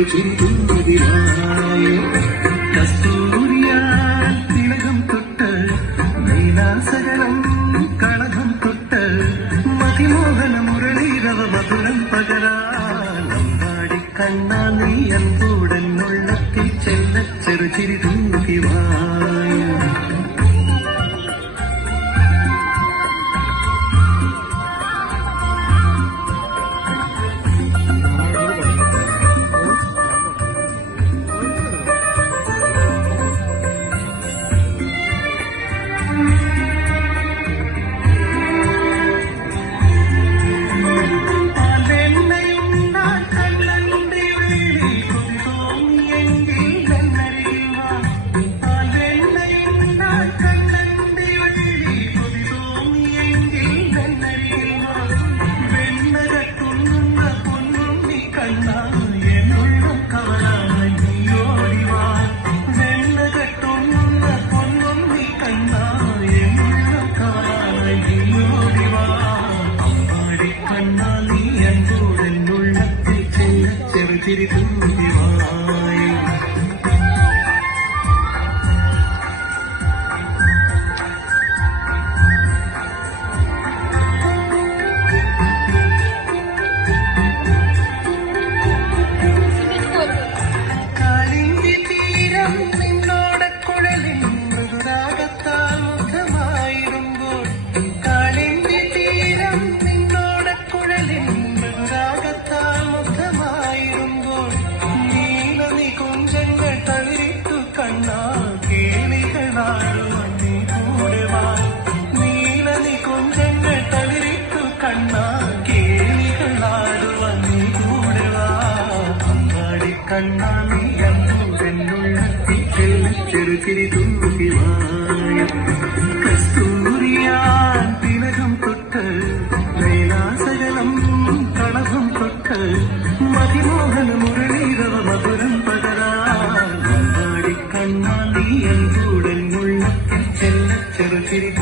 ചെറുചിരിതുമ്പതിരായ കസ്തൂരിയാൽ തിലകം തൊട്ട് നീലാസകലം കളകം തൊട്ട് മതിമോഹന മുരളീരവ മധുരം പകരാടി കണ്ണാ നീ അൻപൂടനുള്ളത്തിൽ ചെല്ല ചെറുചിരിതുമ്പതിരായ കണ്ണാണി അന്നുള്ളത്തിൽ ചെറുചിരി തുമ്പിവായ കസ്തൂരിയാൻ തിലകം തൊട്ട് ലൈലാസകലം കളഭം തൊട്ട് മതിമോഹന മുരളീരവ മധുരം പകരാടി കണ്ണാണി അന്നുള്ളത്തിൽ ചെറുചിരി